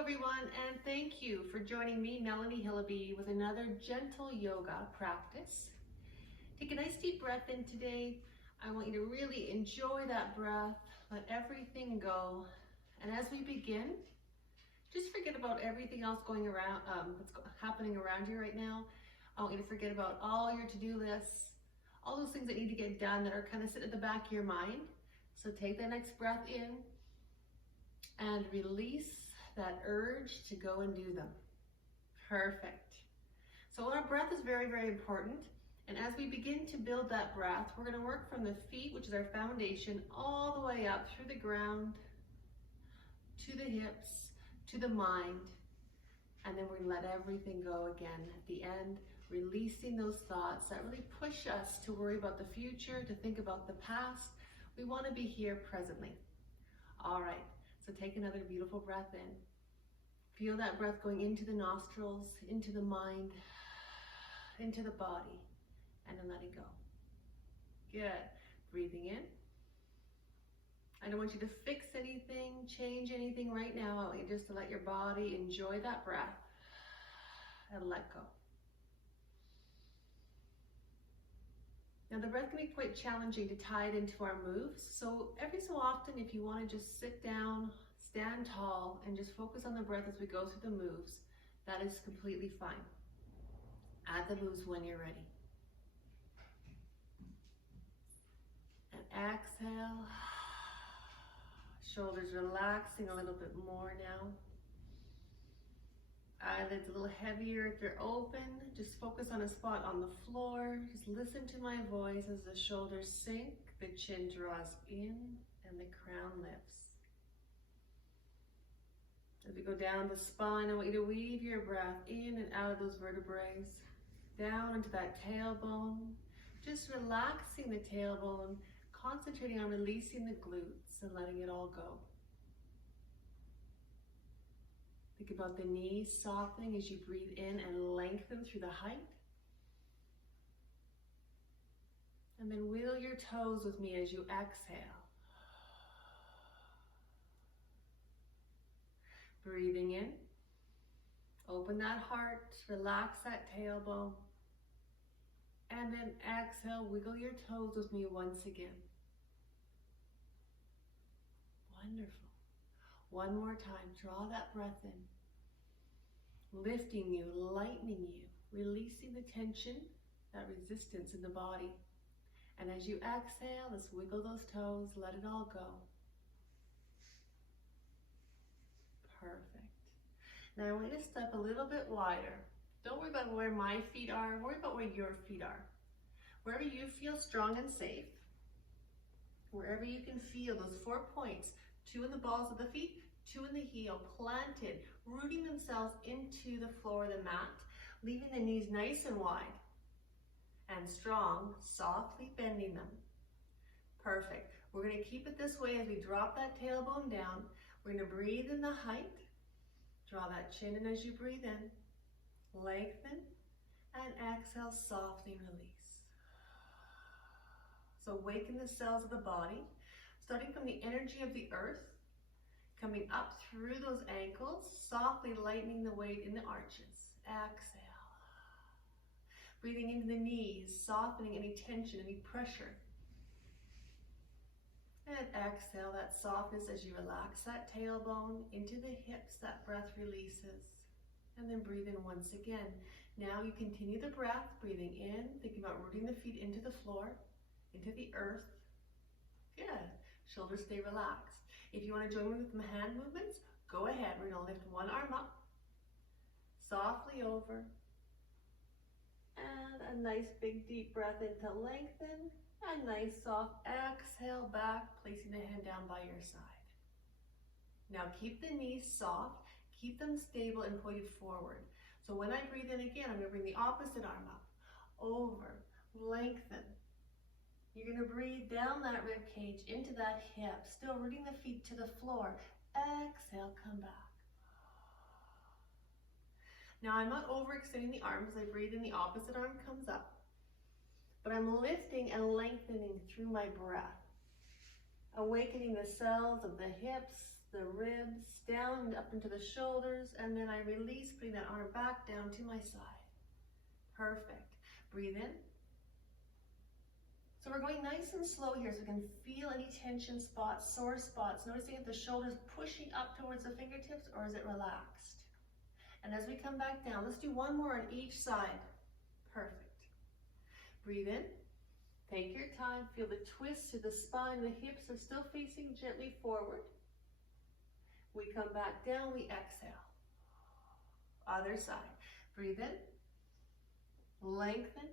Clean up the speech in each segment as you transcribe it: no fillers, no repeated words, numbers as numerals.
everyone, and thank you for joining me, Melanie Hillaby, with another gentle yoga practice. Take a nice deep breath in today. I want you to really enjoy that breath, let everything go. And as we begin, just forget about everything else going around, happening around you right now. I want you to forget about all your to-do lists, all those things that need to get done that are kind of sitting at the back of your mind. So take that next breath in and release that urge to go and do them. Perfect. So our breath is very, very important. And as we begin to build that breath, we're going to work from the feet, which is our foundation, all the way up through the ground, to the hips, to the mind. And then we let everything go again at the end, releasing those thoughts that really push us to worry about the future, to think about the past. We want to be here presently. All right. So take another beautiful breath in. Feel that breath going into the nostrils, into the mind, into the body, and then let it go. Good. Breathing in. I don't want you to fix anything, change anything right now. I want you just to let your body enjoy that breath and let go. Now the breath can be quite challenging to tie it into our moves. So every so often, if you want to just sit down, stand tall, and just focus on the breath as we go through the moves, that is completely fine. Add the moves when you're ready. And exhale. Shoulders relaxing a little bit more now. Eyelids a little heavier if they're open. Just focus on a spot on the floor. Just listen to my voice as the shoulders sink, the chin draws in, and the crown lifts. As we go down the spine, I want you to weave your breath in and out of those vertebrae, down into that tailbone. Just relaxing the tailbone, concentrating on releasing the glutes and letting it all go. Think about the knees softening as you breathe in and lengthen through the height. And then wiggle your toes with me as you exhale. Breathing in. Open that heart, relax that tailbone. And then exhale, wiggle your toes with me once again. Wonderful. One more time, draw that breath in. Lifting you, lightening you, releasing the tension, that resistance in the body. And as you exhale, let's wiggle those toes, let it all go. Perfect. Now I want you to step a little bit wider. Don't worry about where my feet are, worry about where your feet are. Wherever you feel strong and safe, wherever you can feel those 4 points, 2 in the balls of the feet, 2 in the heel, planted, rooting themselves into the floor of the mat, leaving the knees nice and wide and strong, softly bending them. Perfect. We're going to keep it this way as we drop that tailbone down. We're going to breathe in the height, draw that chin in as you breathe in, lengthen, and exhale, softly release. So awaken the cells of the body, starting from the energy of the earth, coming up through those ankles, softly lightening the weight in the arches. Exhale. Breathing into the knees, softening any tension, any pressure. And exhale that softness as you relax that tailbone into the hips, that breath releases. And then breathe in once again. Now you continue the breath, breathing in, thinking about rooting the feet into the floor, into the earth. Good. Shoulders stay relaxed. If you want to join me with my hand movements, go ahead. We're going to lift one arm up, softly over, and a nice big deep breath in to lengthen, a nice soft exhale back, placing the hand down by your side. Now keep the knees soft, keep them stable and pointed forward. So when I breathe in again, I'm going to bring the opposite arm up, over, lengthen. You're going to breathe down that rib cage into that hip, still rooting the feet to the floor. Exhale, come back. Now I'm not overextending the arms as I breathe in, the opposite arm comes up. But I'm lifting and lengthening through my breath, awakening the cells of the hips, the ribs, down and up into the shoulders, and then I release, bring that arm back down to my side. Perfect. Breathe in. So we're going nice and slow here so we can feel any tension spots, sore spots. Noticing if the shoulders pushing up towards the fingertips or is it relaxed? And as we come back down, let's do one more on each side. Perfect. Breathe in. Take your time. Feel the twist to the spine. The hips are still facing gently forward. We come back down. We exhale. Other side. Breathe in. Lengthen.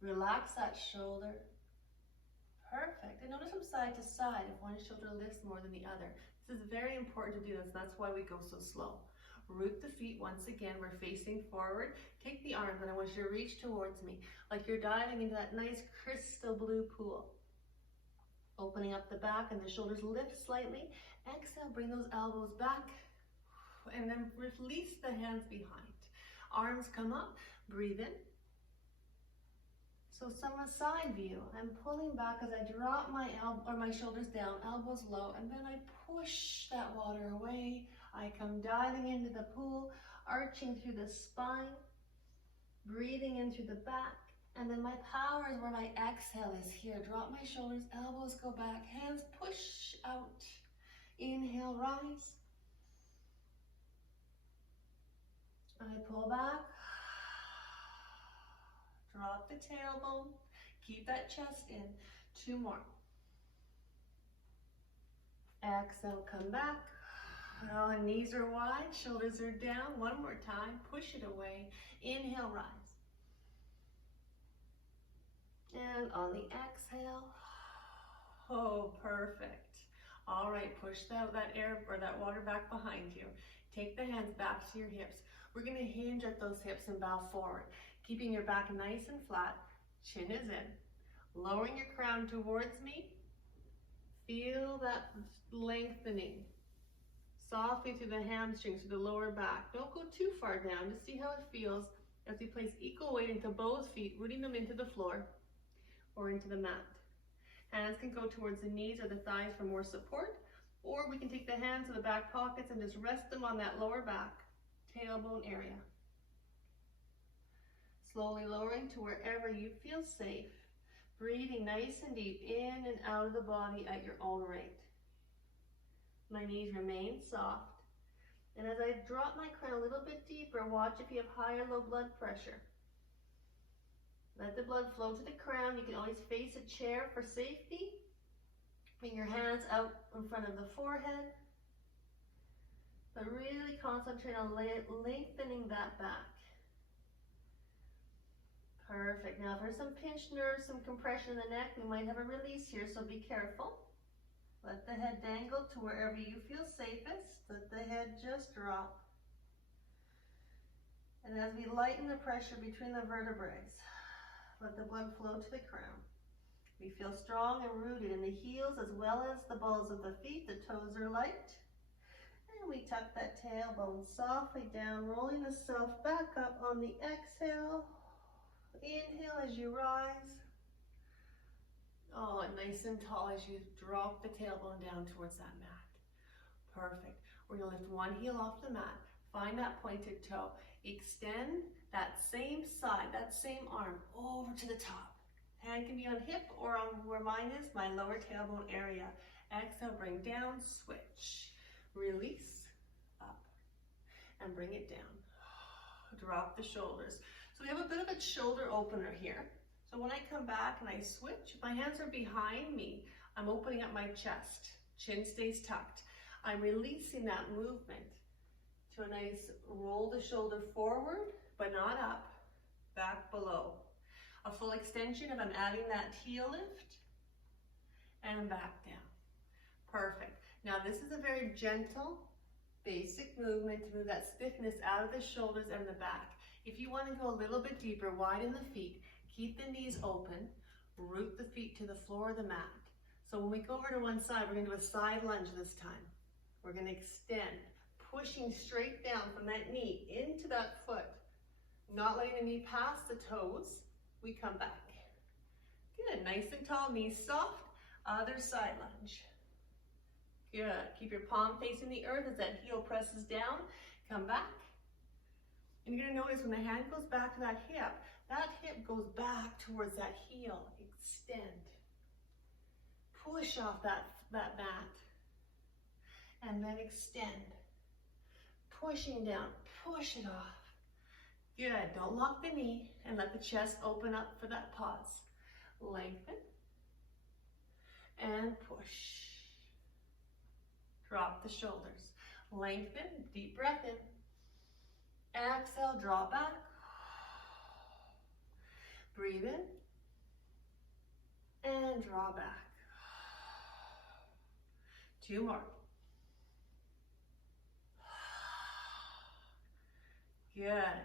Relax that shoulder. Perfect. And notice from side to side if one shoulder lifts more than the other. This is very important to do this. That's why we go so slow. Root the feet once again. We're facing forward. Take the arms and I want you to reach towards me like you're diving into that nice crystal blue pool. Opening up the back and the shoulders lift slightly. Exhale, bring those elbows back and then release the hands behind. Arms come up. Breathe in. So from a side view, I'm pulling back as I drop my shoulders down, elbows low, and then I push that water away. I come diving into the pool, arching through the spine, breathing in through the back, and then my power is where my exhale is here. Drop my shoulders, elbows go back, hands push out. Inhale, rise. I pull back. Drop the tailbone. Keep that chest in. 2 more. Exhale, come back. Oh, knees are wide, shoulders are down. 1 more time. Push it away. Inhale, rise. And on the exhale. Oh, perfect. All right, push that air or that water back behind you. Take the hands back to your hips. We're going to hinge at those hips and bow forward. Keeping your back nice and flat, chin is in. Lowering your crown towards me. Feel that lengthening. Softly through the hamstrings, through the lower back. Don't go too far down. Just see how it feels as we place equal weight into both feet, rooting them into the floor or into the mat. Hands can go towards the knees or the thighs for more support, or we can take the hands to the back pockets and just rest them on that lower back, tailbone area. Slowly lowering to wherever you feel safe. Breathing nice and deep in and out of the body at your own rate. My knees remain soft. And as I drop my crown a little bit deeper, watch if you have high or low blood pressure. Let the blood flow to the crown. You can always face a chair for safety. Bring your hands out in front of the forehead. But really concentrate on lengthening that back. Perfect. Now, if there's some pinched nerves, some compression in the neck, we might have a release here, so be careful. Let the head dangle to wherever you feel safest. Let the head just drop. And as we lighten the pressure between the vertebrae, let the blood flow to the crown. We feel strong and rooted in the heels as well as the balls of the feet. The toes are light. And we tuck that tailbone softly down, rolling the self back up on the exhale. Inhale as you rise. Oh, and nice and tall as you drop the tailbone down towards that mat. Perfect. We're going to lift one heel off the mat. Find that pointed toe. Extend that same side, that same arm over to the top. Hand can be on hip or on where mine is, my lower tailbone area. Exhale, bring down, switch. Release, up, and bring it down. Drop the shoulders. So we have a bit of a shoulder opener here. So when I come back and I switch, my hands are behind me. I'm opening up my chest. Chin stays tucked. I'm releasing that movement to a nice roll the shoulder forward, but not up, back below. A full extension if I'm adding that heel lift, and back down. Perfect. Now this is a very gentle, basic movement to move that stiffness out of the shoulders and the back. If you want to go a little bit deeper, widen the feet, keep the knees open, root the feet to the floor of the mat. So when we go over to one side, we're going to do a side lunge this time. We're going to extend, pushing straight down from that knee into that foot, not letting the knee pass the toes. We come back. Good, nice and tall, knees soft. Other side lunge. Good. Keep your palm facing the earth as that heel presses down. Come back. And you're going to notice when the hand goes back to that hip goes back towards that heel. Extend. Push off that mat. And then extend. Pushing down. Push it off. Good. Don't lock the knee and let the chest open up for that pause. Lengthen. And push. Drop the shoulders. Lengthen. Deep breath in. Exhale. Draw back. Breathe in. And draw back. 2 more. Good.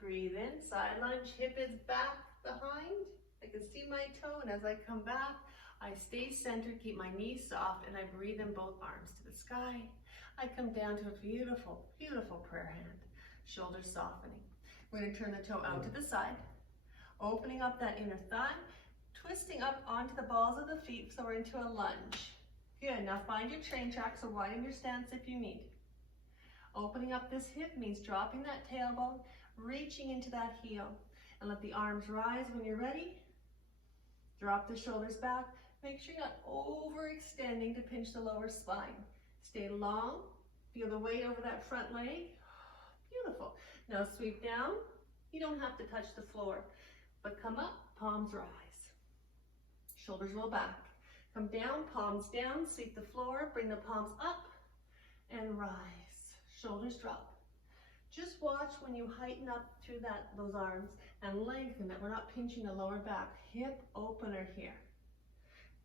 Breathe in, side lunge, hip is back behind. I can see my toe, and as I come back, I stay centered, keep my knees soft, and I breathe in both arms to the sky. I come down to a beautiful, beautiful prayer hand. Shoulders softening. We're going to turn the toe out to the side, opening up that inner thigh, twisting up onto the balls of the feet, so we're into a lunge. Good. Now find your train track, so widen your stance if you need. Opening up this hip means dropping that tailbone, reaching into that heel, and let the arms rise when you're ready. Drop the shoulders back. Make sure you're not overextending to pinch the lower spine. Stay long. Feel the weight over that front leg. Beautiful. Now sweep down. You don't have to touch the floor, but come up, palms rise. Shoulders roll back. Come down, palms down, sweep the floor, bring the palms up, and rise. Shoulders drop. Just watch when you heighten up through those arms and lengthen that we're not pinching the lower back. Hip opener here.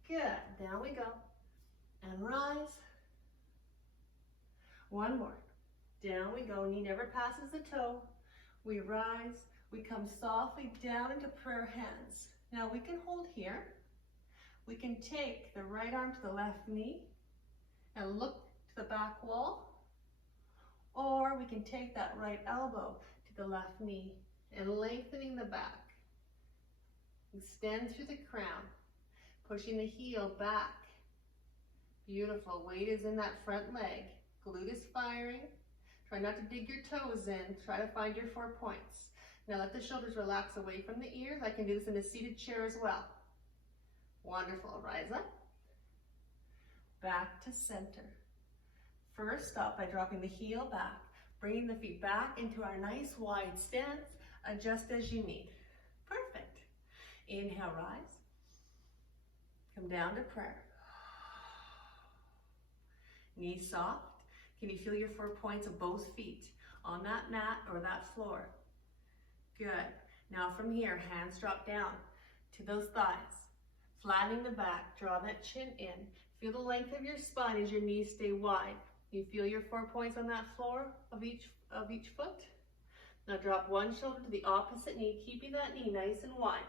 Good. Down we go. And rise. 1 more. Down we go. Knee never passes the toe. We rise. We come softly down into prayer hands. Now we can hold here. We can take the right arm to the left knee and look to the back wall. Or we can take that right elbow to the left knee and lengthening the back. Extend through the crown, pushing the heel back. Beautiful. Weight is in that front leg. Glute is firing. Try not to dig your toes in. Try to find your 4 points. Now let the shoulders relax away from the ears. I can do this in a seated chair as well. Wonderful. Rise up. Back to center. First, stop by dropping the heel back, bringing the feet back into our nice wide stance. Adjust as you need. Perfect. Inhale, rise. Come down to prayer. Knees soft. Can you feel your 4 points of both feet on that mat or that floor? Good. Now from here, hands drop down to those thighs. Flattening the back, draw that chin in. Feel the length of your spine as your knees stay wide. You feel your 4 points on that floor of each foot. Now drop one shoulder to the opposite knee, keeping that knee nice and wide.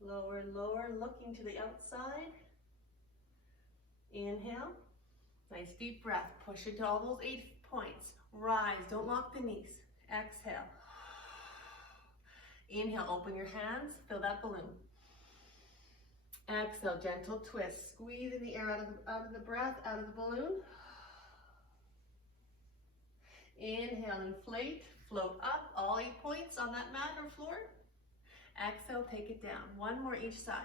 Lower and lower, looking to the outside. Inhale. Nice deep breath. Push into all those 8 points. Rise. Don't lock the knees. Exhale. Inhale. Open your hands. Fill that balloon. Exhale. Gentle twist. Squeeze in the air out of the breath, out of the balloon. Inhale. Inflate. Float up. All 8 points on that mat or floor. Exhale. Take it down. One more each side.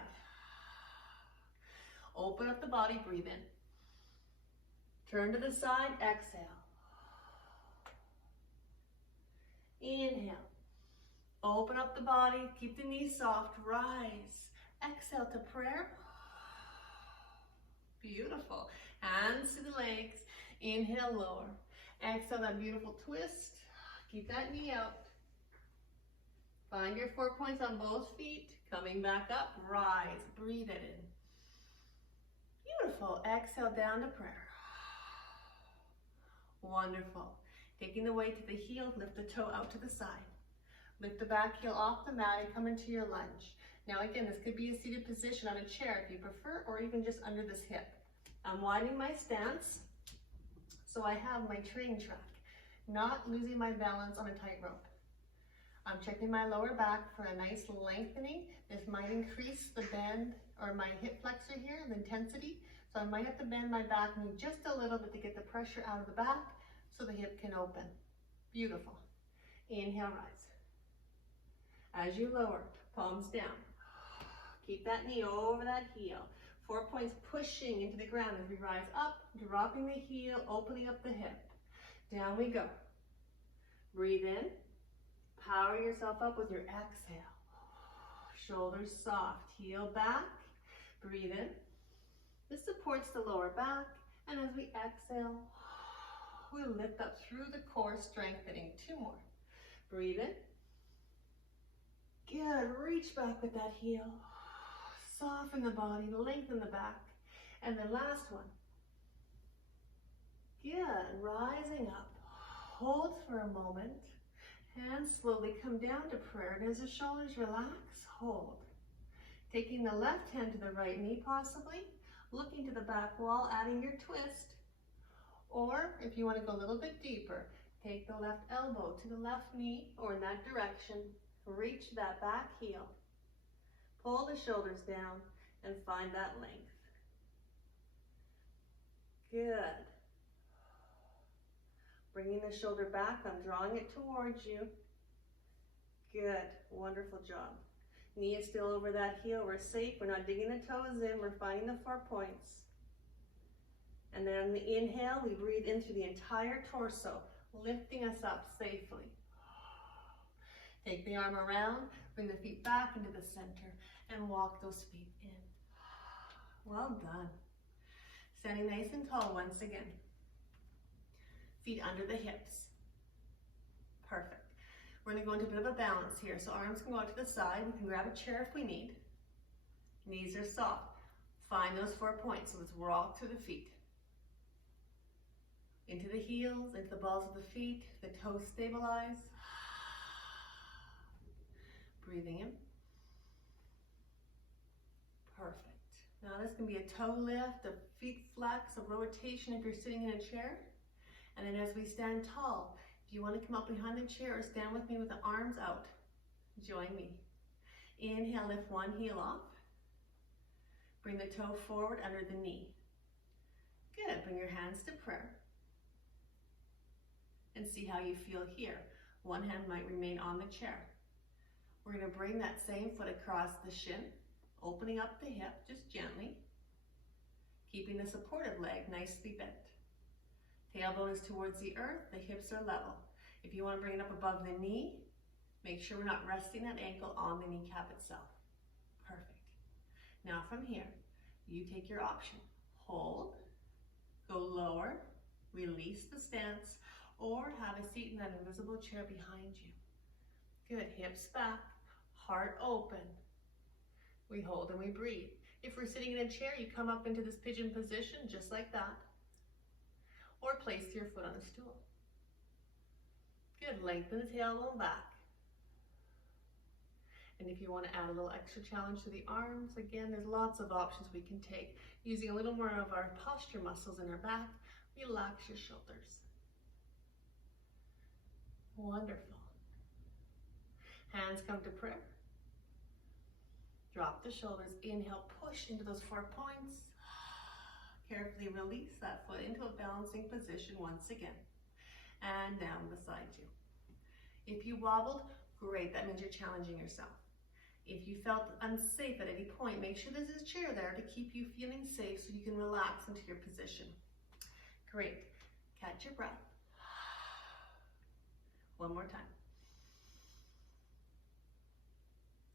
Open up the body. Breathe in. Turn to the side. Exhale. Inhale. Open up the body. Keep the knees soft. Rise. Exhale to prayer. Beautiful. Hands to the legs. Inhale, lower. Exhale, that beautiful twist. Keep that knee out. Find your 4 points on both feet. Coming back up. Rise. Breathe it in. Beautiful. Exhale down to prayer. Wonderful. Taking the weight to the heel, lift the toe out to the side. Lift the back heel off the mat and come into your lunge. Now again, this could be a seated position on a chair if you prefer, or even just under this hip. I'm widening my stance so I have my train track, not losing my balance on a tightrope. I'm checking my lower back for a nice lengthening. This might increase the bend or my hip flexor here, the intensity. So I might have to bend my back knee just a little bit to get the pressure out of the back so the hip can open. Beautiful. Inhale, rise. As you lower, palms down. Keep that knee over that heel. 4 points pushing into the ground as we rise up, dropping the heel, opening up the hip. Down we go. Breathe in. Power yourself up with your exhale. Shoulders soft, heel back. Breathe in. This supports the lower back, and as we exhale, we lift up through the core, strengthening. 2 more. Breathe in. Good, reach back with that heel. Soften the body, lengthen the back. And then last one. Good, rising up. Hold for a moment. Hands slowly come down to prayer, and as the shoulders relax, hold. Taking the left hand to the right knee possibly, looking to the back wall, adding your twist. Or if you want to go a little bit deeper, take the left elbow to the left knee or in that direction. Reach that back heel. Pull the shoulders down and find that length. Good. Bringing the shoulder back, I'm drawing it towards you. Good, wonderful job. Knee is still over that heel, we're safe, we're not digging the toes in, we're finding the 4 points. And then on the inhale, we breathe in through the entire torso, lifting us up safely. Take the arm around, bring the feet back into the center, and walk those feet in. Well done. Standing nice and tall once again. Feet under the hips. Perfect. We're going to go into a bit of a balance here. So arms can go out to the side. We can grab a chair if we need. Knees are soft. Find those 4 points. So let's rock through the feet. Into the heels, into the balls of the feet. The toes stabilize. Breathing in. Perfect. Now this can be a toe lift, a feet flex, a rotation if you're sitting in a chair. And then as we stand tall, if you want to come up behind the chair or stand with me with the arms out, join me. Inhale, lift one heel off. Bring the toe forward under the knee. Good, bring your hands to prayer. And see how you feel here. One hand might remain on the chair. We're going to bring that same foot across the shin, opening up the hip just gently, keeping the supported leg nicely bent. Tailbone is towards the earth, the hips are level. If you want to bring it up above the knee, make sure we're not resting that ankle on the kneecap itself. Perfect. Now from here, you take your option. Hold, go lower, release the stance, or have a seat in that invisible chair behind you. Good, hips back, heart open. We hold and we breathe. If we're sitting in a chair, you come up into this pigeon position just like that. Or place your foot on a stool. Good, lengthen the tailbone back. And if you want to add a little extra challenge to the arms, again, there's lots of options we can take. Using a little more of our posture muscles in our back, relax your shoulders. Wonderful. Hands come to prayer. Drop the shoulders, inhale, push into those 4 points. Carefully release that foot into a balancing position once again. And down beside you. If you wobbled, great, that means you're challenging yourself. If you felt unsafe at any point, make sure there's a chair there to keep you feeling safe so you can relax into your position. Great, catch your breath. One more time.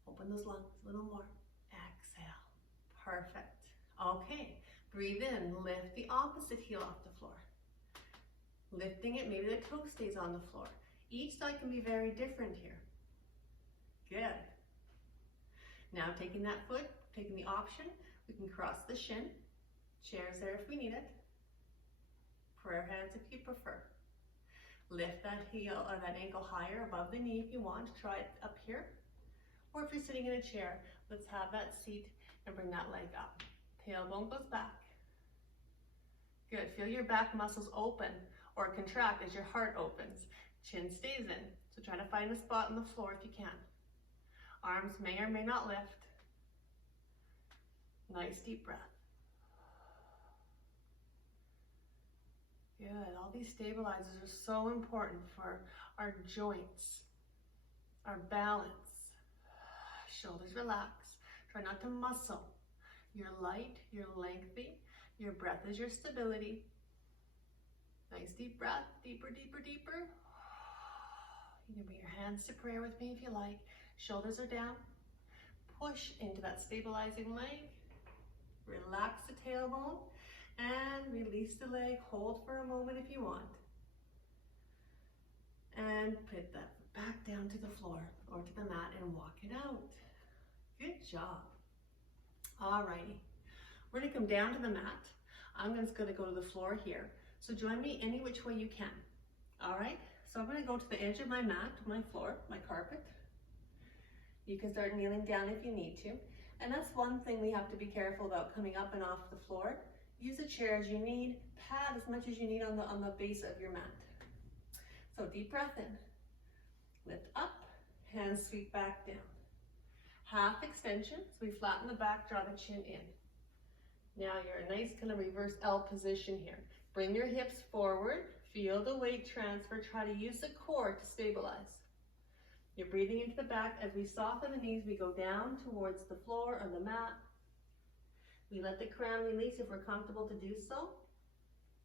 Open those lungs a little more. Exhale. Perfect. Okay, breathe in. Lift the opposite heel off the floor. Lifting it, maybe the toe stays on the floor. Each side can be very different here. Good. Now taking that foot, taking the option, we can cross the shin. Chairs there if we need it. Prayer hands if you prefer. Lift that heel or that ankle higher above the knee if you want. Try it up here. Or if you're sitting in a chair, let's have that seat and bring that leg up. Tailbone goes back. Good, feel your back muscles open or contract as your heart opens. Chin stays in, so try to find a spot on the floor if you can. Arms may or may not lift. Nice deep breath. Good. All these stabilizers are so important for our joints, our balance. Shoulders relax. Try not to muscle. You're light, you're lengthy. Your breath is your stability. Nice deep breath, deeper, deeper, deeper. You can bring your hands to prayer with me if you like. Shoulders are down. Push into that stabilizing leg. Relax the tailbone and release the leg. Hold for a moment if you want. And put that back down to the floor or to the mat and walk it out. Good job. Alrighty. We're going to come down to the mat. I'm just going to go to the floor here. So join me any which way you can. Alright? So I'm going to go to the edge of my mat, my floor, my carpet. You can start kneeling down if you need to. And that's one thing we have to be careful about coming up and off the floor. Use a chair as you need. Pad as much as you need on the base of your mat. So deep breath in. Lift up. Hands sweep back down. Half extension. So we flatten the back, draw the chin in. Now you're a nice kind of reverse L position here. Bring your hips forward. Feel the weight transfer. Try to use the core to stabilize. You're breathing into the back. As we soften the knees, we go down towards the floor or the mat. We let the crown release if we're comfortable to do so.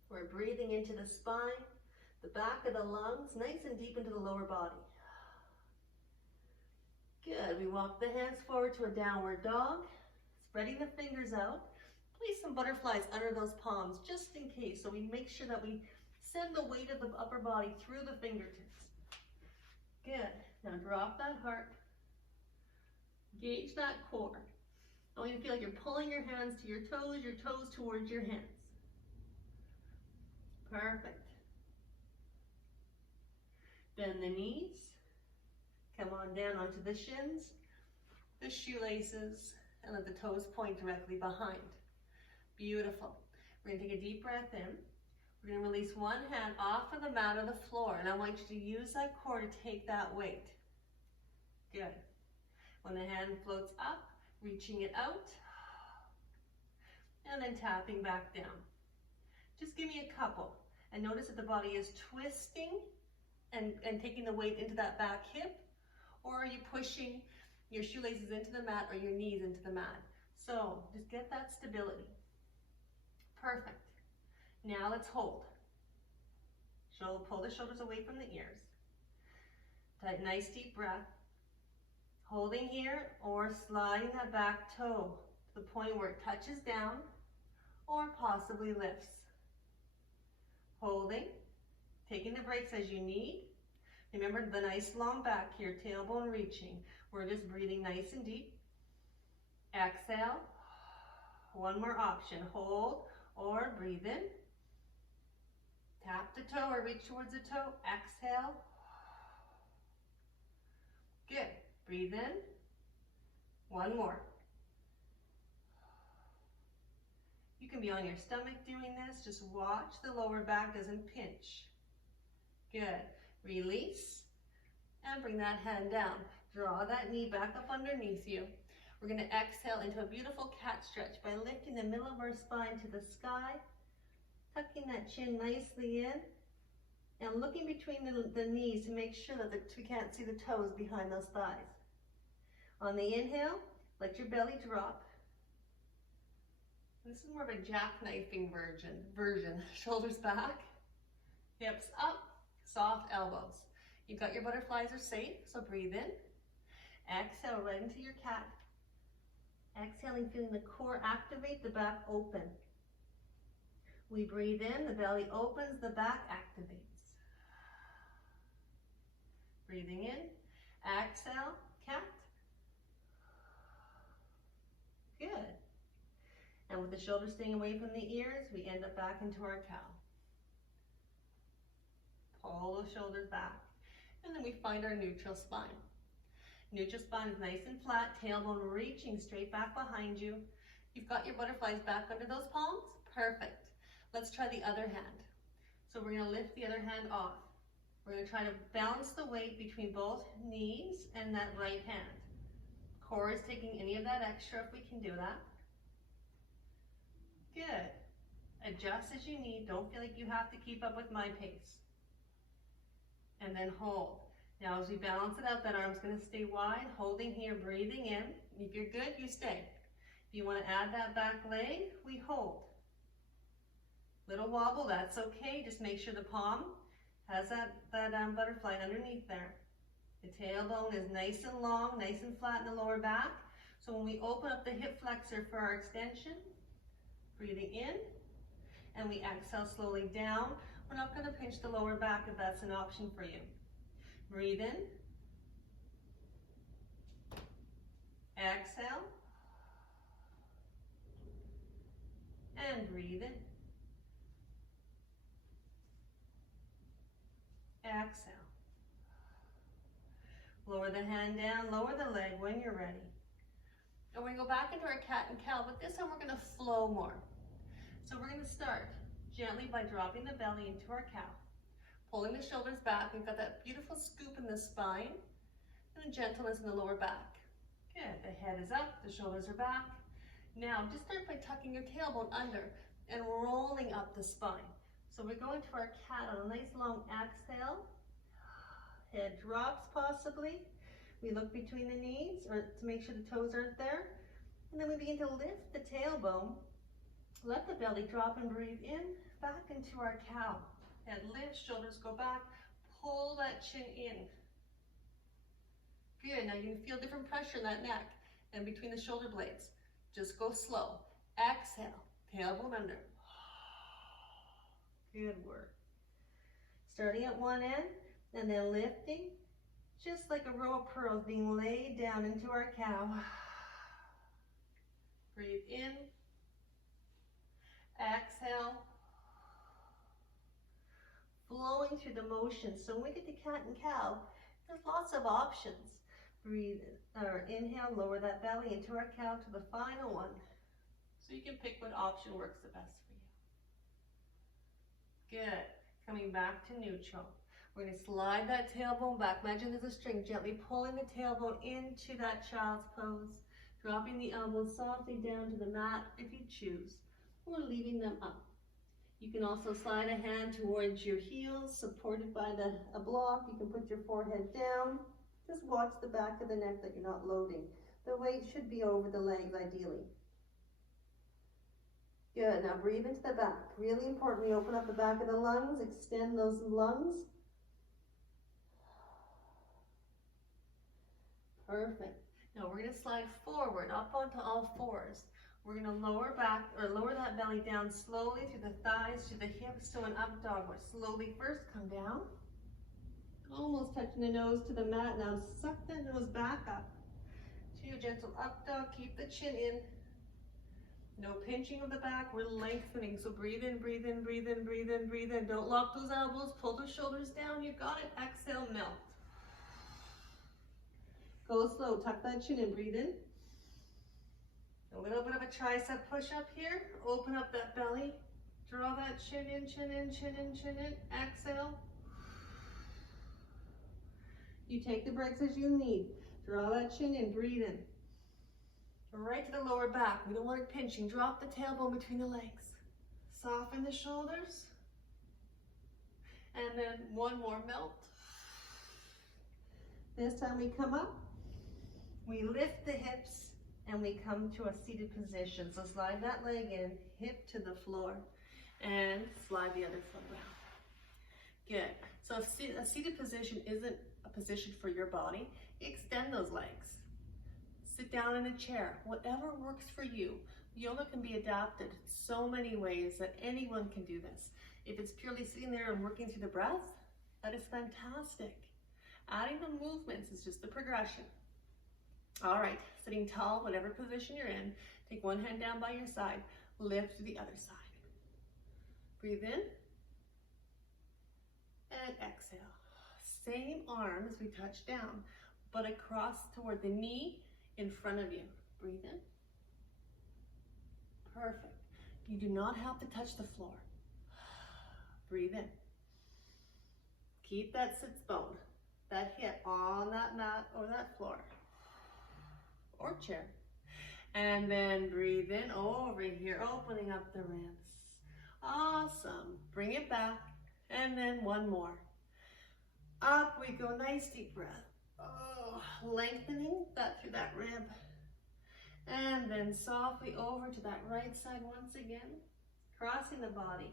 We're breathing into the spine, the back of the lungs, nice and deep into the lower body. Good. We walk the hands forward to a downward dog, spreading the fingers out. Place some butterflies under those palms just in case, so we make sure that we send the weight of the upper body through the fingertips. Good. Now drop that heart. Gauge that core. I want you to feel like you're pulling your hands to your toes towards your hands. Perfect. Bend the knees. Come on down onto the shins, the shoelaces, and let the toes point directly behind. Beautiful. We're going to take a deep breath in. We're going to release one hand off of the mat or the floor, and I want you to use that core to take that weight. Good. When the hand floats up, reaching it out, and then tapping back down. Just give me a couple, and notice that the body is twisting and taking the weight into that back hip, or are you pushing your shoelaces into the mat or your knees into the mat? So just get that stability. Perfect. Now let's hold. Pull the shoulders away from the ears. Take a nice deep breath. Holding here or sliding that back toe to the point where it touches down or possibly lifts. Holding, taking the breaks as you need. Remember the nice long back here, tailbone reaching. We're just breathing nice and deep. Exhale. One more option. Hold or breathe in. Tap the toe or reach towards the toe. Exhale. Good. Breathe in. One more. You can be on your stomach doing this. Just watch the lower back doesn't pinch. Good. Release and bring that hand down. Draw that knee back up underneath you. We're going to exhale into a beautiful cat stretch by lifting the middle of our spine to the sky, tucking that chin nicely in, and looking between the knees to make sure that we can't see the toes behind those thighs. On the inhale, let your belly drop. This is more of a jackknifing version. Shoulders back, hips up, soft elbows. You've got your butterflies are safe, so breathe in. Exhale right into your cat. Exhaling, feeling the core activate, the back open. We breathe in, the belly opens, the back activates. Breathing in, exhale, cat. Good. And with the shoulders staying away from the ears, we end up back into our cow. Pull the shoulders back. And then we find our neutral spine. Neutral spine is nice and flat, tailbone reaching straight back behind you. You've got your butterflies back under those palms. Perfect. Let's try the other hand. So we're going to lift the other hand off. We're going to try to balance the weight between both knees and that right hand. Core is taking any of that extra if we can do that. Good. Adjust as you need. Don't feel like you have to keep up with my pace. And then hold. Now as we balance it out, that arm's going to stay wide, holding here, breathing in. If you're good, you stay. If you want to add that back leg, we hold. Little wobble, that's okay. Just make sure the palm has that butterfly underneath there. The tailbone is nice and long, nice and flat in the lower back. So when we open up the hip flexor for our extension, breathing in, and we exhale slowly down. We're not going to pinch the lower back if that's an option for you. Breathe in. Exhale. And breathe in. Exhale. Lower the hand down, lower the leg when you're ready. And we're going to go back into our cat and cow, but this time we're going to flow more. So we're going to start gently by dropping the belly into our cow. Pulling the shoulders back, we've got that beautiful scoop in the spine and a gentleness in the lower back. Good, the head is up, the shoulders are back. Now just start by tucking your tailbone under and rolling up the spine. So we go into our cat on a nice long exhale. Head drops possibly. We look between the knees or to make sure the toes aren't there. And then we begin to lift the tailbone. Let the belly drop and breathe in, back into our cow. Head lifts, shoulders go back, pull that chin in. Good, now you can feel different pressure in that neck and between the shoulder blades. Just go slow. Exhale, tailbone under. Good work. Starting at one end and then lifting, just like a row of pearls being laid down into our cow. Breathe in. Exhale. Flowing through the motion. So when we get to cat and cow, there's lots of options. Breathe, or inhale, lower that belly into our cow to the final one. So you can pick what option works the best for you. Good. Coming back to neutral. We're going to slide that tailbone back. Imagine there's a string, gently pulling the tailbone into that child's pose. Dropping the elbows softly down to the mat if you choose, or leaving them up. You can also slide a hand towards your heels, supported by a block. You can put your forehead down. Just watch the back of the neck that you're not loading. The weight should be over the legs ideally. Good, now breathe into the back. Really importantly, open up the back of the lungs, extend those lungs. Perfect. Now we're going to slide forward up onto all fours. We're going to lower that belly down slowly through the thighs, to the hips, to an up dog. Where slowly first come down, almost touching the nose to the mat. Now suck that nose back up to your gentle up dog. Keep the chin in. No pinching of the back. We're lengthening. So breathe in, breathe in, breathe in, breathe in, breathe in. Don't lock those elbows. Pull those shoulders down. You got it. Exhale, melt. Go slow. Tuck that chin in. Breathe in. A little bit of a tricep push up here. Open up that belly. Draw that chin in, chin in, chin in, chin in. Exhale. You take the breaks as you need. Draw that chin in. Breathe in. Right to the lower back. We don't want it pinching. Drop the tailbone between the legs. Soften the shoulders. And then one more melt. This time we come up. We lift the hips. And we come to a seated position. So slide that leg in, hip to the floor, and slide the other foot around. Good. So if a seated position isn't a position for your body, extend those legs. Sit down in a chair, whatever works for you. Yoga can be adapted so many ways that anyone can do this. If it's purely sitting there and working through the breath, that is fantastic. Adding the movements is just the progression. All right, sitting tall, whatever position you're in, take one hand down by your side, lift to the other side. Breathe in and exhale. Same arm as we touch down, but across toward the knee in front of you. Breathe in. Perfect. You do not have to touch the floor. Breathe in. Keep that sits bone, that hip on that mat or that floor. Or chair. And then breathe in over here, opening up the ribs. Awesome. Bring it back. And then one more. Up we go. Nice deep breath. Oh, lengthening that through that rib. And then softly over to that right side once again. Crossing the body.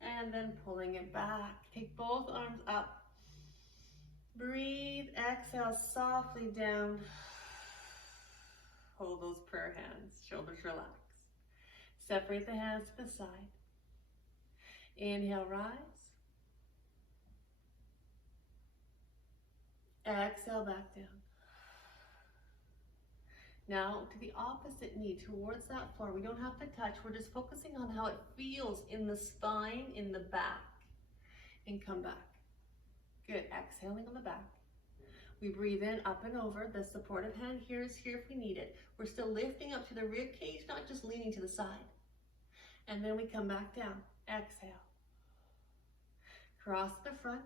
And then pulling it back. Take both arms up. Breathe. Exhale softly down. Hold those prayer hands. Shoulders relax. Separate the hands to the side. Inhale, rise. Exhale, back down. Now to the opposite knee, towards that floor. We don't have to touch. We're just focusing on how it feels in the spine, in the back. And come back. Good. Exhaling on the back. We breathe in, up and over. The supportive hand here is here if we need it. We're still lifting up to the rib cage, not just leaning to the side. And then we come back down. Exhale. Cross the front.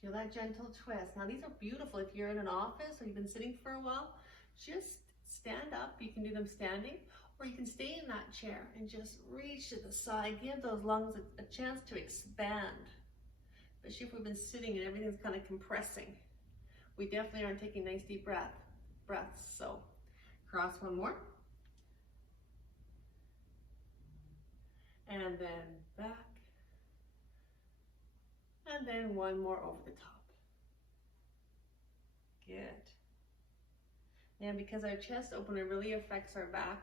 Feel that gentle twist. Now these are beautiful if you're in an office or you've been sitting for a while. Just stand up. You can do them standing, or you can stay in that chair and just reach to the side. Give those lungs a chance to expand. Especially if we've been sitting and everything's kind of compressing. We definitely aren't taking nice deep breaths. So cross one more. And then back. And then one more over the top. Good. Now because our chest opener really affects our back,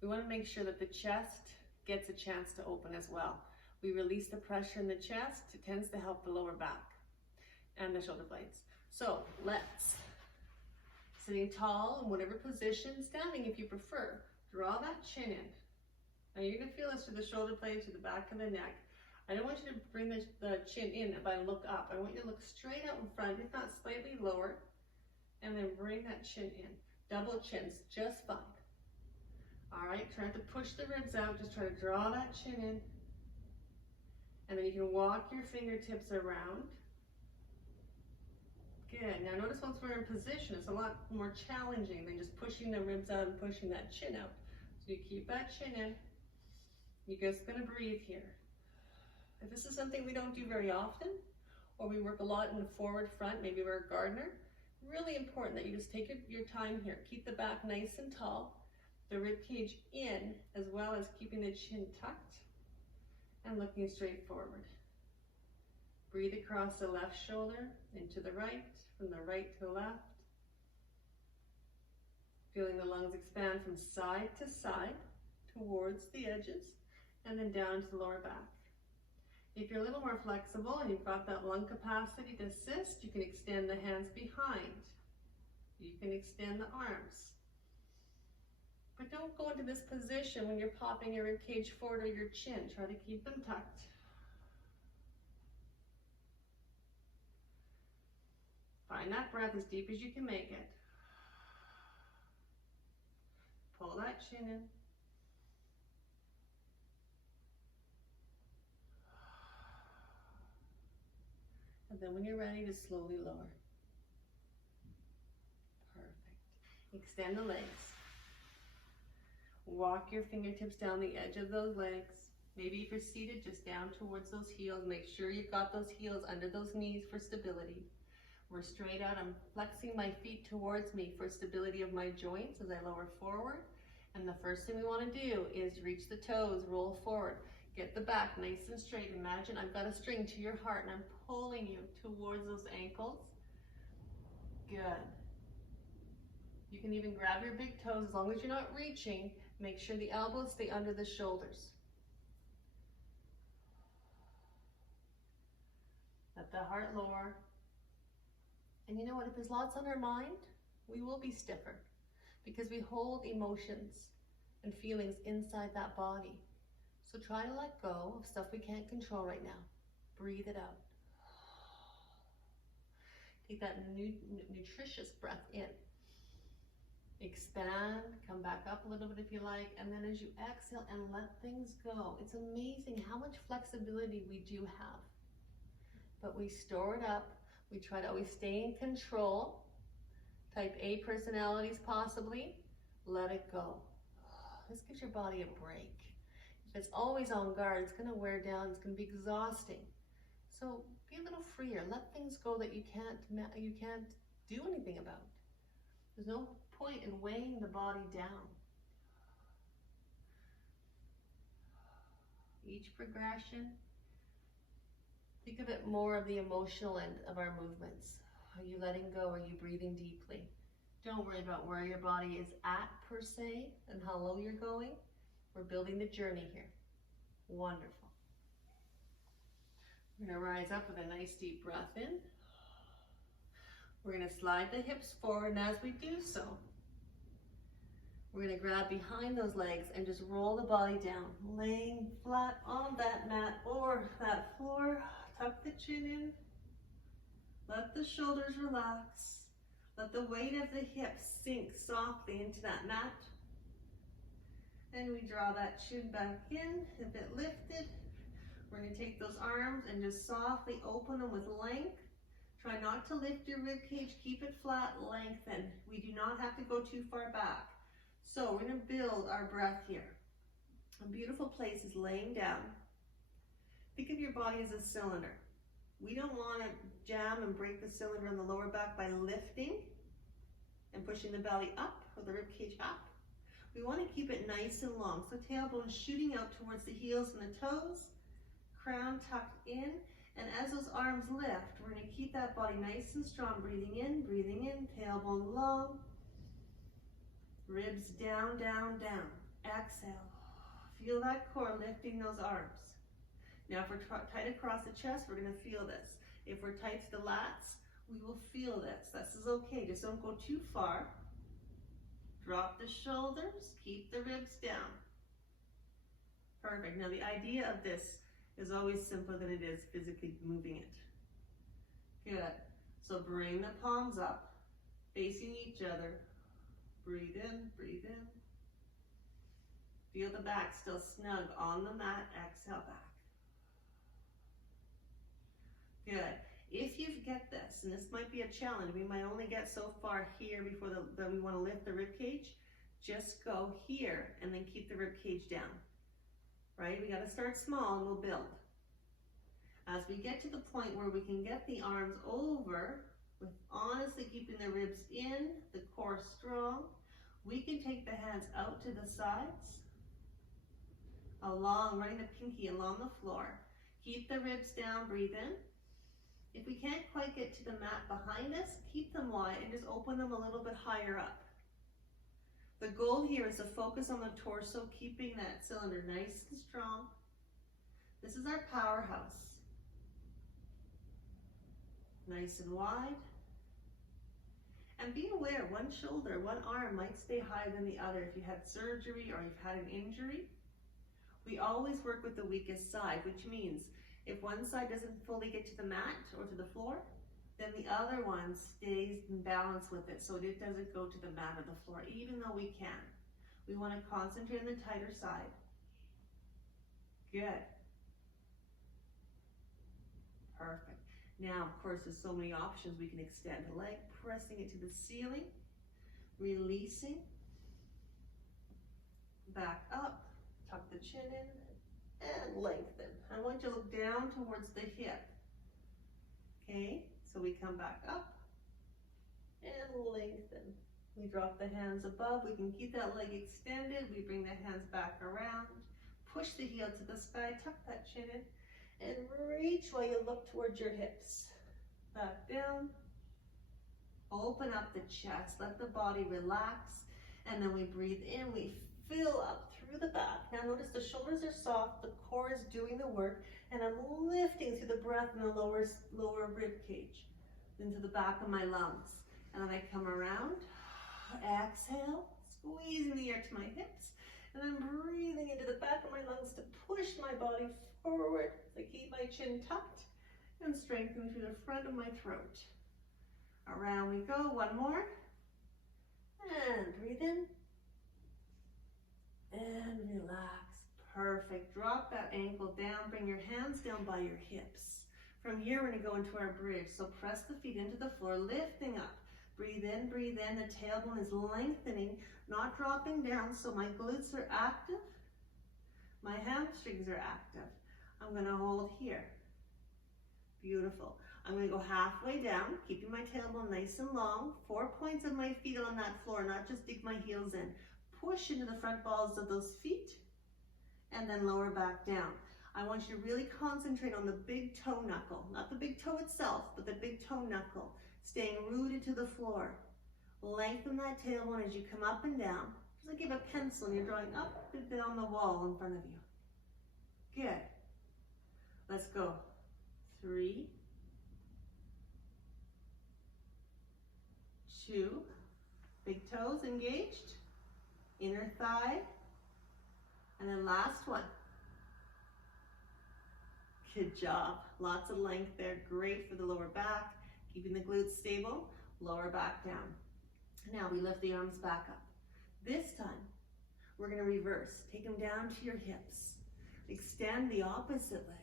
we want to make sure that the chest gets a chance to open as well. We release the pressure in the chest. It tends to help the lower back and the shoulder blades. So let's, sitting tall in whatever position, standing if you prefer, draw that chin in. Now you're going to feel this through the shoulder blades, to the back of the neck. I don't want you to bring the chin in if I look up. I want you to look straight out in front, if not slightly lower, and then bring that chin in. Double chins, just fine. All right, try to push the ribs out, just try to draw that chin in. And then you can walk your fingertips around. Good. Now notice once we're in position, it's a lot more challenging than just pushing the ribs out and pushing that chin out. So you keep that chin in. You're just going to breathe here. If this is something we don't do very often, or we work a lot in the forward front, maybe we're a gardener, really important that you just take your time here. Keep the back nice and tall, the rib cage in, as well as keeping the chin tucked and looking straight forward. Breathe across the left shoulder into the right, from the right to the left. Feeling the lungs expand from side to side towards the edges and then down to the lower back. If you're a little more flexible and you've got that lung capacity to assist, you can extend the hands behind. You can extend the arms. But don't go into this position when you're popping your rib cage forward or your chin. Try to keep them tucked. Find that breath as deep as you can make it. Pull that chin in. And then when you're ready, to slowly lower. Perfect. Extend the legs. Walk your fingertips down the edge of those legs. Maybe if you're seated, just down towards those heels. Make sure you've got those heels under those knees for stability. We're straight out. I'm flexing my feet towards me for stability of my joints as I lower forward. And the first thing we want to do is reach the toes, roll forward. Get the back nice and straight. Imagine I've got a string to your heart and I'm pulling you towards those ankles. Good. You can even grab your big toes as long as you're not reaching. Make sure the elbows stay under the shoulders. Let the heart lower. And you know what? If there's lots on our mind, we will be stiffer because we hold emotions and feelings inside that body. So try to let go of stuff we can't control right now. Breathe it out. Take that nutritious breath in. Expand, come back up a little bit if you like, and then as you exhale and let things go. It's amazing how much flexibility we do have. But we store it up. We try to always stay in control. Type A personalities possibly. Let it go. This gives your body a break. If it's always on guard, it's going to wear down, it's going to be exhausting. So be a little freer. Let things go that you can't do anything about. There's no point in weighing the body down. Each progression, think of it more of the emotional end of our movements. Are you letting go? Are you breathing deeply? Don't worry about where your body is at per se and how low you're going. We're building the journey here. Wonderful. We're going to rise up with a nice deep breath in. We're going to slide the hips forward, and as we do so, we're going to grab behind those legs and just roll the body down, laying flat on that mat or that floor. Tuck the chin in. Let the shoulders relax. Let the weight of the hips sink softly into that mat. And we draw that chin back in, a bit lifted. We're going to take those arms and just softly open them with length. Try not to lift your rib cage, keep it flat, lengthen. We do not have to go too far back. So we're going to build our breath here. A beautiful place is laying down. Think of your body as a cylinder. We don't want to jam and break the cylinder in the lower back by lifting and pushing the belly up or the rib cage up. We want to keep it nice and long. So tailbone shooting out towards the heels and the toes, crown tucked in. And as those arms lift, we're going to keep that body nice and strong. Breathing in, tailbone long. Ribs down, down, down. Exhale. Feel that core lifting those arms. Now if we're tight across the chest, we're going to feel this. If we're tight to the lats, we will feel this. This is okay. Just don't go too far. Drop the shoulders. Keep the ribs down. Perfect. Now the idea of this is always simpler than it is physically moving it. Good. So bring the palms up, facing each other. Breathe in, breathe in. Feel the back still snug on the mat. Exhale back. Good. If you get this, and this might be a challenge, we might only get so far here before we want to lift the rib cage. Just go here and then keep the rib cage down. Right? We got to start small and we'll build. As we get to the point where we can get the arms over, with honestly keeping the ribs in, the core strong, we can take the hands out to the sides, running the pinky along the floor. Keep the ribs down, breathe in. If we can't quite get to the mat behind us, keep them wide and just open them a little bit higher up. The goal here is to focus on the torso, keeping that cylinder nice and strong. This is our powerhouse. Nice and wide. And be aware, one shoulder, one arm might stay higher than the other if you had surgery or you've had an injury. We always work with the weakest side, which means if one side doesn't fully get to the mat or to the floor, then the other one stays in balance with it so it doesn't go to the mat or the floor, even though we can. We want to concentrate on the tighter side. Good. Perfect. Now, of course, there's so many options. We can extend the leg, pressing it to the ceiling, releasing, back up, tuck the chin in, and lengthen. I want you to look down towards the hip. Okay, so we come back up and lengthen. We drop the hands above. We can keep that leg extended. We bring the hands back around. Push the heel to the sky, tuck that chin in, and reach while you look towards your hips. Back down. Open up the chest. Let the body relax. And then we breathe in. We fill up through the back. Now notice the shoulders are soft. The core is doing the work. And I'm lifting through the breath in the lower rib cage into the back of my lungs. And then I come around. Exhale. Squeezing the air to my hips. And I'm breathing into the back of my lungs to push my body forward. I keep my chin tucked and strengthen through the front of my throat. Around we go. One more. And breathe in. And relax. Perfect. Drop that ankle down. Bring your hands down by your hips. From here, we're going to go into our bridge. So press the feet into the floor, lifting up. Breathe in, breathe in. The tailbone is lengthening, not dropping down, so my glutes are active. My hamstrings are active. I'm gonna hold here. Beautiful. I'm gonna go halfway down, keeping my tailbone nice and long. 4 points of my feet on that floor, not just dig my heels in. Push into the front balls of those feet, and then lower back down. I want you to really concentrate on the big toe knuckle, not the big toe itself, but the big toe knuckle, staying rooted to the floor. Lengthen that tailbone as you come up and down. Just like you have a pencil and you're drawing up and down the wall in front of you. Good. Let's go. 3, 2, big toes engaged, inner thigh, and then last one. Good job. Lots of length there. Great for the lower back, keeping the glutes stable. Lower back down. Now we lift the arms back up. This time, we're going to reverse. Take them down to your hips. Extend the opposite leg.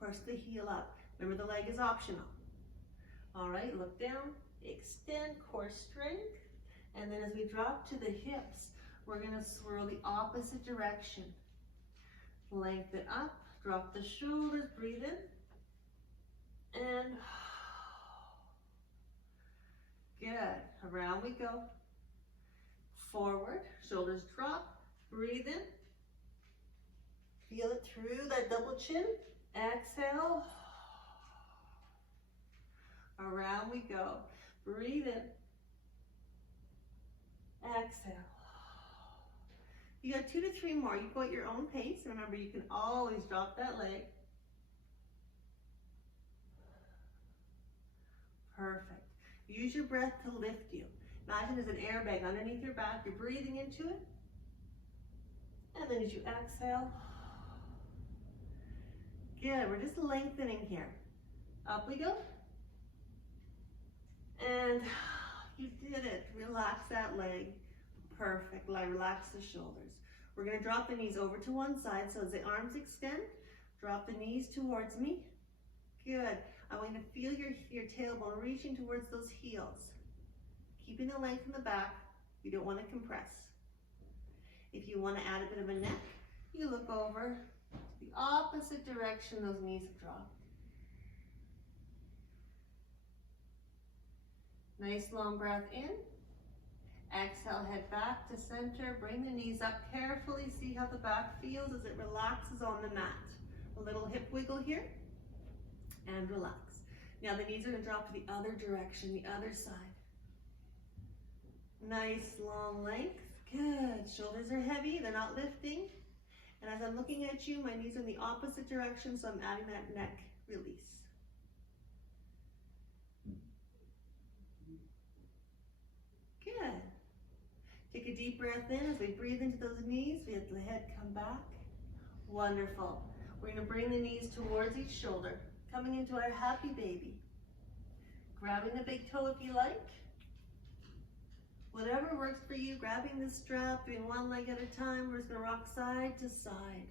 Press the heel up. Remember, the leg is optional. All right, look down. Extend core strength. And then as we drop to the hips, we're going to swirl the opposite direction. Lengthen up. Drop the shoulders. Breathe in. And good. Around we go. Forward. Shoulders drop. Breathe in. Feel it through that double chin. Exhale. Around we go. Breathe in. Exhale. You got 2 to 3 more. You go at your own pace. Remember, you can always drop that leg. Perfect. Use your breath to lift you. Imagine there's an airbag underneath your back. You're breathing into it. And then as you exhale, good. We're just lengthening here. Up we go. And you did it. Relax that leg. Perfect. Relax the shoulders. We're going to drop the knees over to one side. So as the arms extend, drop the knees towards me. Good. I want you to feel your tailbone reaching towards those heels. Keeping the length in the back. You don't want to compress. If you want to add a bit of a neck, you look over the opposite direction those knees have dropped. Nice long breath in. Exhale, head back to center. Bring the knees up carefully. See how the back feels as it relaxes on the mat. A little hip wiggle here. And relax. Now the knees are going to drop to the other direction, the other side. Nice long length. Good. Shoulders are heavy. They're not lifting. And as I'm looking at you, my knees are in the opposite direction, so I'm adding that neck release. Good. Take a deep breath in as we breathe into those knees. We have the head come back. Wonderful. We're going to bring the knees towards each shoulder, coming into our happy baby. Grabbing the big toe if you like. Whatever works for you, grabbing the strap, doing one leg at a time. We're just going to rock side to side.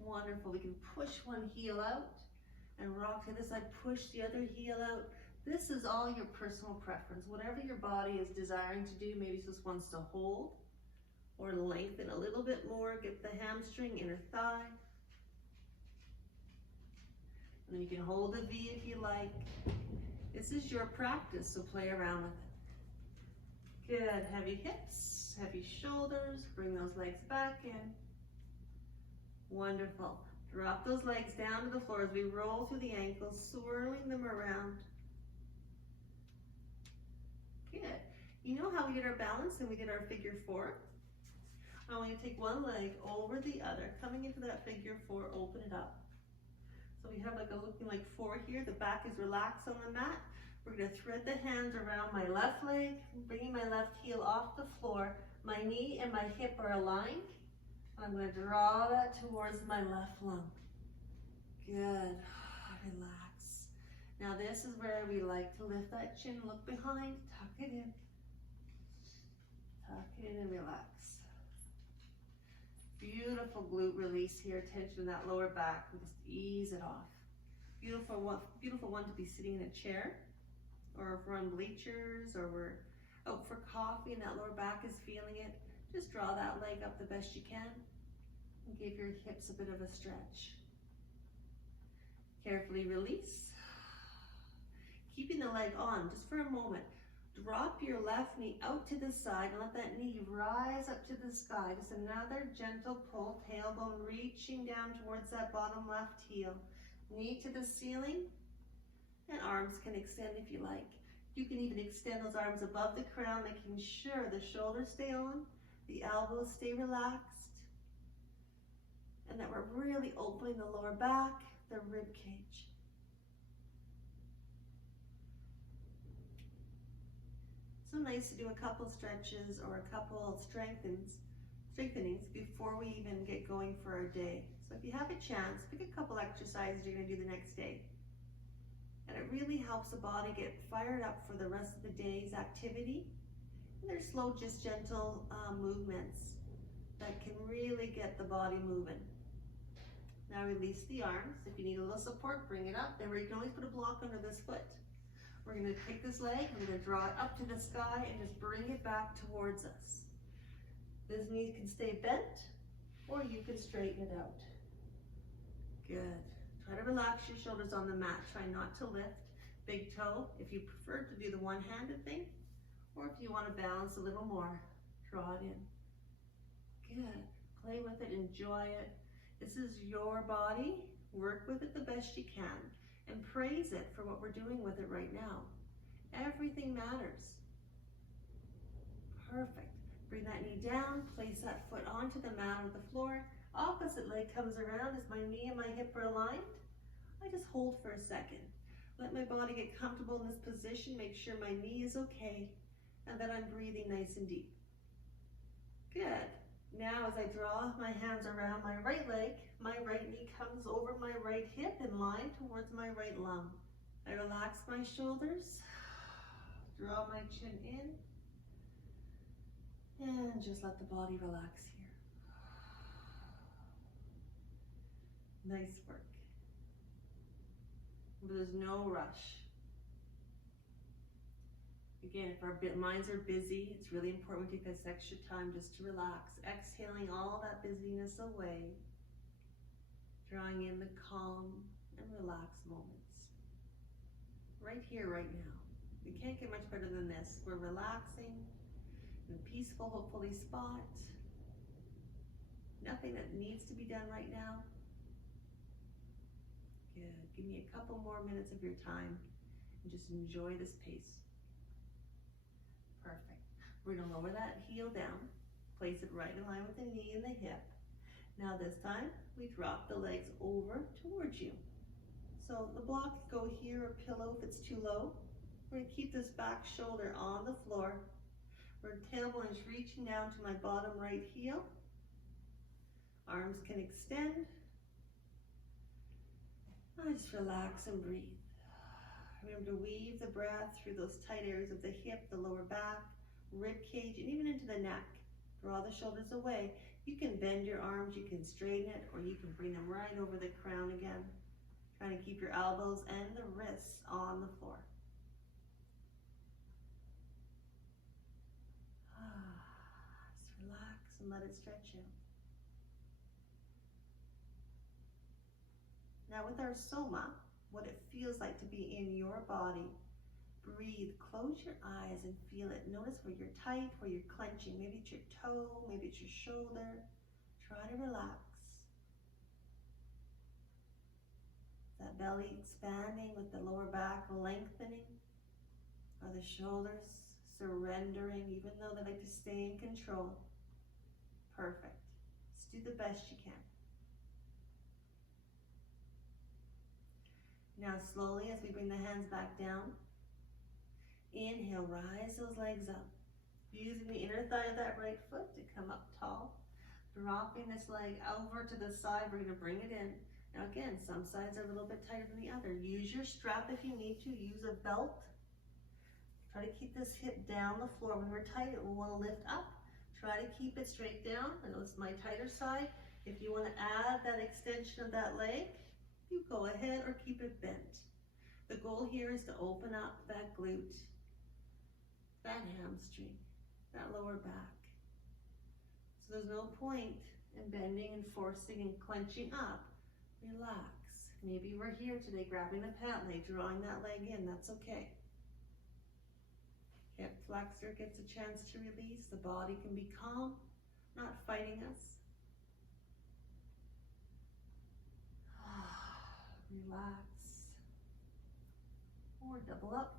Wonderful. We can push one heel out and rock to this side, push the other heel out. This is all your personal preference. Whatever your body is desiring to do, maybe it just wants to hold or lengthen a little bit more. Get the hamstring, inner thigh. And then you can hold a V if you like. This is your practice, so play around with it. Good. Heavy hips, heavy shoulders. Bring those legs back in. Wonderful. Drop those legs down to the floor as we roll through the ankles, swirling them around. Good. You know how we did our balance and we did our figure 4? I want you to take one leg over the other, coming into that figure 4, open it up. So we have like a looking like 4 here. The back is relaxed on the mat. We're going to thread the hands around my left leg, bringing my left heel off the floor. My knee and my hip are aligned. I'm going to draw that towards my left lung. Good. Relax. Now this is where we like to lift that chin, look behind, tuck it in. Tuck it in and relax. Beautiful glute release here, tension in that lower back. We just ease it off. Beautiful one to be sitting in a chair, or if we're on bleachers, or we're out for coffee and that lower back is feeling it. Just draw that leg up the best you can. And give your hips a bit of a stretch. Carefully release. Keeping the leg on just for a moment. Drop your left knee out to the side and let that knee rise up to the sky. Just another gentle pull, tailbone reaching down towards that bottom left heel. Knee to the ceiling, and arms can extend if you like. You can even extend those arms above the crown, making sure the shoulders stay on, the elbows stay relaxed, and that we're really opening the lower back, the rib cage. So nice to do a couple stretches or a couple strengthenings before we even get going for our day. So if you have a chance, pick a couple exercises you're going to do the next day. And it really helps the body get fired up for the rest of the day's activity. And they're slow, just gentle movements that can really get the body moving. Now release the arms. If you need a little support, bring it up. Then you can always put a block under this foot. We're going to take this leg, we're going to draw it up to the sky and just bring it back towards us. This knee can stay bent, or you can straighten it out. Good. Try to relax your shoulders on the mat. Try not to lift. Big toe, if you prefer to do the one-handed thing, or if you want to balance a little more, draw it in. Good. Play with it, enjoy it. This is your body. Work with it the best you can. And praise it for what we're doing with it right now. Everything matters. Perfect. Bring that knee down, place that foot onto the mat or the floor. Opposite leg comes around as my knee and my hip are aligned. I just hold for a second. Let my body get comfortable in this position, make sure my knee is okay, and that I'm breathing nice and deep. Good. Now as I draw my hands around my right leg, my right knee comes over my right hip in line towards my right lung. I relax my shoulders, draw my chin in, and just let the body relax here. Nice work. There's no rush. Again, if our minds are busy, it's really important we take this extra time just to relax, exhaling all that busyness away, drawing in the calm and relaxed moments. Right here, right now. We can't get much better than this. We're relaxing in a peaceful, hopefully, spot. Nothing that needs to be done right now. Good. Give me a couple more minutes of your time and just enjoy this pace. Perfect. We're going to lower that heel down, place it right in line with the knee and the hip. Now this time, we drop the legs over towards you. So the block can go here or pillow if it's too low. We're going to keep this back shoulder on the floor. Our tailbone is reaching down to my bottom right heel. Arms can extend. I just relax and breathe. Remember to weave the breath through those tight areas of the hip, the lower back, rib cage, and even into the neck. Draw the shoulders away. You can bend your arms, you can straighten it, or you can bring them right over the crown again. Trying to keep your elbows and the wrists on the floor. Just relax and let it stretch out. Now with our soma, what it feels like to be in your body, breathe, close your eyes and feel it. Notice where you're tight, where you're clenching. Maybe it's your toe, maybe it's your shoulder. Try to relax. That belly expanding with the lower back lengthening. Are the shoulders surrendering even though they like to stay in control? Perfect. Just do the best you can. Now slowly as we bring the hands back down, inhale, rise those legs up. Using the inner thigh of that right foot to come up tall. Dropping this leg over to the side, we're going to bring it in. Now again, some sides are a little bit tighter than the other. Use your strap if you need to, use a belt. Try to keep this hip down the floor. When we're tight, we want to lift up. Try to keep it straight down. I know it's my tighter side. If you want to add that extension of that leg, you go ahead or keep it bent. The goal here is to open up that glute, that hamstring, that lower back. So there's no point and bending and forcing and clenching up. Relax. Maybe we're here today grabbing a pant leg, drawing that leg in, that's okay. Hip flexor gets a chance to release. The body can be calm, not fighting us. Relax. Or double up.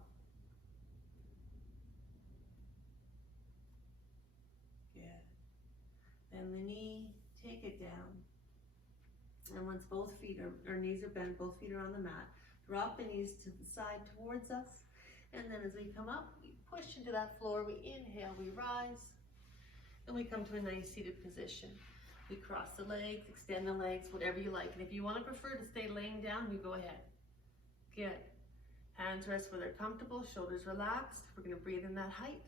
Good. Bend the knee, take it down. And once both feet or knees are bent, both feet are on the mat, drop the knees to the side towards us. And then as we come up, we push into that floor, we inhale, we rise, and we come to a nice seated position. We cross the legs, extend the legs, whatever you like. And if you want to prefer to stay laying down, you go ahead. Good. Hands rest where they're comfortable, shoulders relaxed. We're going to breathe in that height.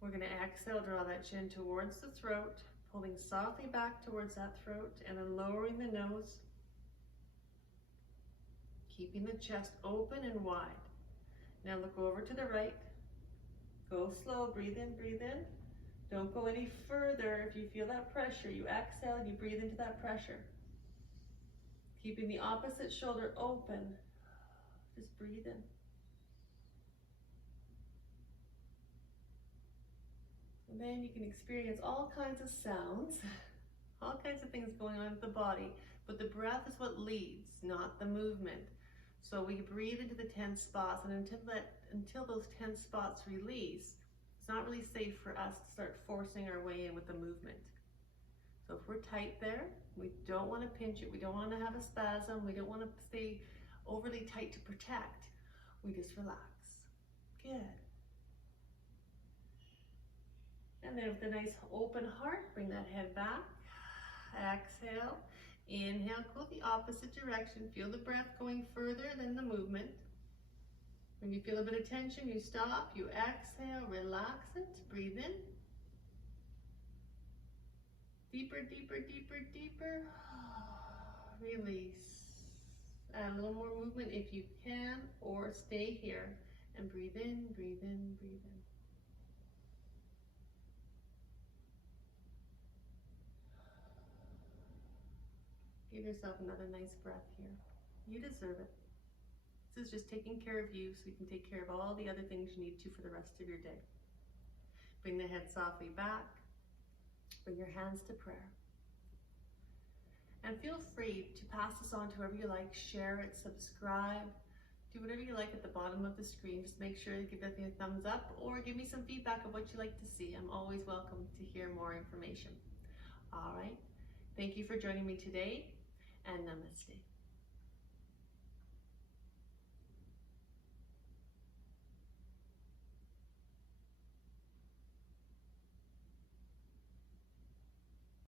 We're going to exhale, draw that chin towards the throat, pulling softly back towards that throat, and then lowering the nose, keeping the chest open and wide. Now look over to the right. Go slow, breathe in, breathe in. Don't go any further. If you feel that pressure, you exhale and you breathe into that pressure. Keeping the opposite shoulder open. Just breathe in. And then you can experience all kinds of sounds, all kinds of things going on with the body, but the breath is what leads, not the movement. So we breathe into the 10 spots, and until those 10 spots release, it's not really safe for us to start forcing our way in with the movement. So if we're tight there, we don't want to pinch it, we don't want to have a spasm, we don't want to stay overly tight to protect. We just relax. Good. And then with a nice open heart, bring that head back. Exhale. Inhale, go the opposite direction. Feel the breath going further than the movement. When you feel a bit of tension, you stop, you exhale, relax it, breathe in. Deeper, deeper, deeper, deeper. Release. Add a little more movement if you can, or stay here and breathe in, breathe in, breathe in. Give yourself another nice breath here. You deserve it. This is just taking care of you so you can take care of all the other things you need to for the rest of your day. Bring the head softly back. Bring your hands to prayer. And feel free to pass this on to whoever you like. Share it, subscribe, do whatever you like at the bottom of the screen. Just make sure to give everything a thumbs up or give me some feedback of what you like to see. I'm always welcome to hear more information. All right. Thank you for joining me today, and namaste.